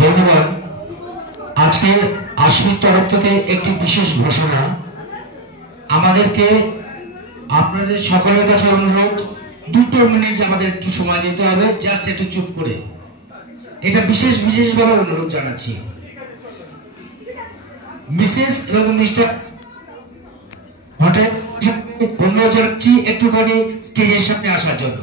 ধন্যবাদ। আজকে আশমির তরফ থেকে একটি বিশেষ ঘোষণা। আমাদেরকে আপনাদের সকলের কাছে অনুরোধ, 2 মিনিট আমাদের একটু সময় দিতে হবে, জাস্ট একটু চুপ করে। এটা বিশেষভাবে অনুরোধ জানাচ্ছি। মিসেস এবং মিস্টার হোটেল অনুরোধ জানাচ্ছি একটুখানি স্টেজের সামনে আসার জন্য।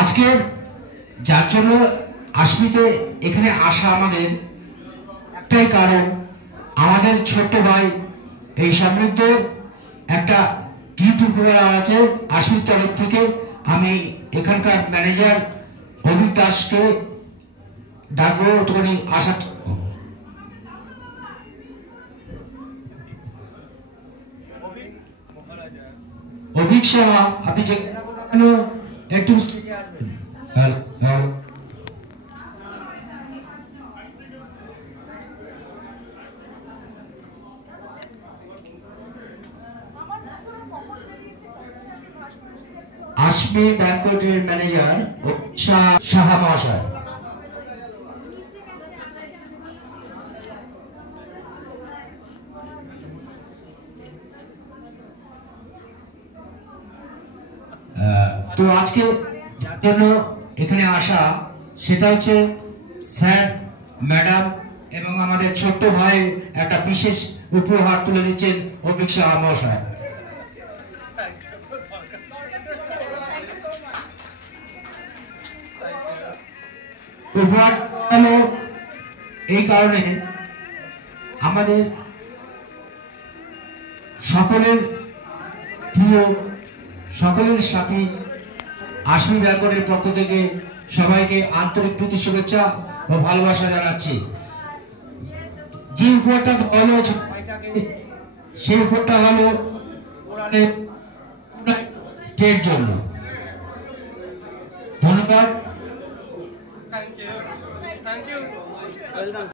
আজকের যার জন্য আশমিতে এখানে আসা আমাদের একটাই কারণ, আমাদের ছোট্ট ভাই এই সমৃদ্ধ একটা গিফট উপহার আছে আশমির তরফ থেকে। আমি এখানকার ম্যানেজার অভিক দাসকে ডাকবো একটুখানি আসা। অভিক শর্মা, আপনি যে একটু আশমি ব্যাংকটের ম্যানেজার শাহ মহাশয়। তো আজকে যার জন্য এখানে আসা সেটা হচ্ছে স্যার, ম্যাডাম এবং আমাদের ছোট্ট ভাই একটা বিশেষ উপহার তুলে দিচ্ছেন অভিক শাহ মহাশয়। উপহার হলো এই কারণে, আমাদের সকলের প্রিয়, সকলের সাথে আশমি ব্যাংকের পক্ষ থেকে সবাইকে আন্তরিক প্রীতি শুভেচ্ছা ও ভালোবাসা জানাচ্ছি। যে উপহারটা হলো সেই উপহারটা হলো স্টেট জন্য। ধন্যবাদ।